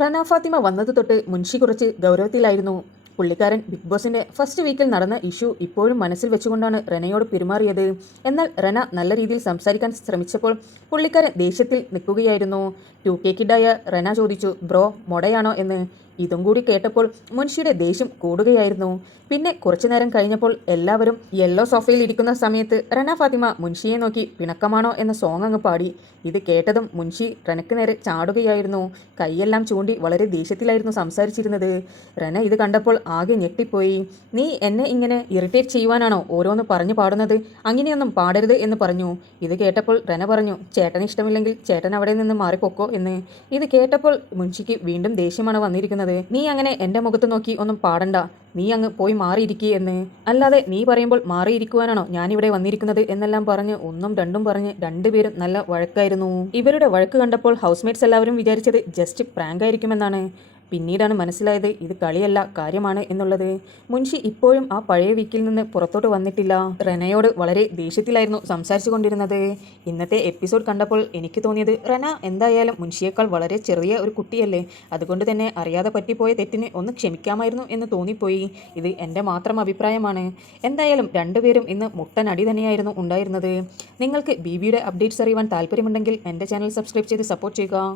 റന ഫാത്തിമ വന്നത് തൊട്ട് മുൻഷി കുറച്ച് ഗൗരവത്തിലായിരുന്നു. പുള്ളിക്കാരൻ ബിഗ് ബോസിന്റെ ഫസ്റ്റ് വീക്കിൽ നടന്ന ഇഷ്യൂ ഇപ്പോഴും മനസ്സിൽ വെച്ചുകൊണ്ടാണ് റനയോട് പെരുമാറിയത്. എന്നാൽ റന നല്ല രീതിയിൽ സംസാരിക്കാൻ ശ്രമിച്ചപ്പോൾ പുള്ളിക്കാരൻ ദേഷ്യത്തിൽ നിൽക്കുകയായിരുന്നു. 2K കിഡായ റന ചോദിച്ചു, ബ്രോ മൊടയാണോ എന്ന്. ഇതും കൂടി കേട്ടപ്പോൾ മുൻഷിയുടെ ദേഷ്യം കൂടുകയായിരുന്നു. പിന്നെ കുറച്ചു നേരം കഴിഞ്ഞപ്പോൾ എല്ലാവരും യെല്ലോ സോഫയിൽ ഇരിക്കുന്ന സമയത്ത് റന ഫാത്തിമ മുൻഷിയെ നോക്കി പിണക്കമാണോ എന്ന സോങ് അങ്ങ് പാടി. ഇത് കേട്ടതും മുൻഷി റനക്ക് നേരെ ചാടുകയായിരുന്നു. കൈയെല്ലാം ചൂണ്ടി വളരെ ദേഷ്യത്തിലായിരുന്നു സംസാരിച്ചിരുന്നത്. റന ഇത് കണ്ടപ്പോൾ ആകെ ഞെട്ടിപ്പോയി. നീ എന്നെ ഇങ്ങനെ ഇറിറ്റേറ്റ് ചെയ്യുവാനാണോ ഓരോന്ന് പറഞ്ഞു പാടുന്നത്? അങ്ങനെയൊന്നും പാടരുത് എന്ന് പറഞ്ഞു. ഇത് കേട്ടപ്പോൾ റന പറഞ്ഞു, ചേട്ടന് ഇഷ്ടമില്ലെങ്കിൽ ചേട്ടൻ അവിടെ നിന്ന് മാറിപ്പോക്കോ എന്ന്. ഇത് കേട്ടപ്പോൾ മുൻഷിക്ക് വീണ്ടും ദേഷ്യമാണ് വന്നിരിക്കുന്നത്. നീ അങ്ങനെ എൻ്റെ മുഖത്ത് നോക്കി ഒന്നും പാടണ്ട, നീ അങ്ങ് പോയി മാറിയിരിക്കുക എന്ന്. അല്ലാതെ നീ പറയുമ്പോൾ മാറിയിരിക്കുവാനാണോ ഞാനിവിടെ വന്നിരിക്കുന്നത് എന്നെല്ലാം പറഞ്ഞ് ഒന്നും രണ്ടും പറഞ്ഞ് രണ്ടുപേരും നല്ല വഴക്കായിരുന്നു. ഇവരുടെ വഴക്ക് കണ്ടപ്പോൾ ഹൗസ്മേറ്റ്സ് എല്ലാവരും വിചാരിച്ചത് ജസ്റ്റ് പ്രാങ്ക് ആയിരിക്കുമെന്നാണ്. പിന്നീടാണ് മനസ്സിലായത് ഇത് കളിയല്ല, കാര്യമാണ് എന്നുള്ളത്. മുൻഷി ഇപ്പോഴും ആ പഴയ വീക്കിൽ നിന്ന് പുറത്തോട്ട് വന്നിട്ടില്ല. റനയോട് വളരെ ദേഷ്യത്തിലായിരുന്നു സംസാരിച്ചു കൊണ്ടിരുന്നത്. ഇന്നത്തെ എപ്പിസോഡ് കണ്ടപ്പോൾ എനിക്ക് തോന്നിയത് റന എന്തായാലും മുൻഷിയേക്കാൾ വളരെ ചെറിയ ഒരു കുട്ടിയല്ലേ, അതുകൊണ്ട് തന്നെ അറിയാതെ പറ്റിപ്പോയ തെറ്റിന് ഒന്ന് ക്ഷമിക്കാമായിരുന്നു എന്ന് തോന്നിപ്പോയി. ഇത് എൻ്റെ മാത്രം അഭിപ്രായമാണ്. എന്തായാലും രണ്ടുപേരും ഇന്ന് മുട്ടനടി തന്നെയായിരുന്നു ഉണ്ടായിരുന്നത്. നിങ്ങൾക്ക് ബിബിയുടെ അപ്ഡേറ്റ്സ് അറിയുവാൻ താല്പര്യമുണ്ടെങ്കിൽ എൻ്റെ ചാനൽ സബ്സ്ക്രൈബ് ചെയ്ത് സപ്പോർട്ട് ചെയ്യുക.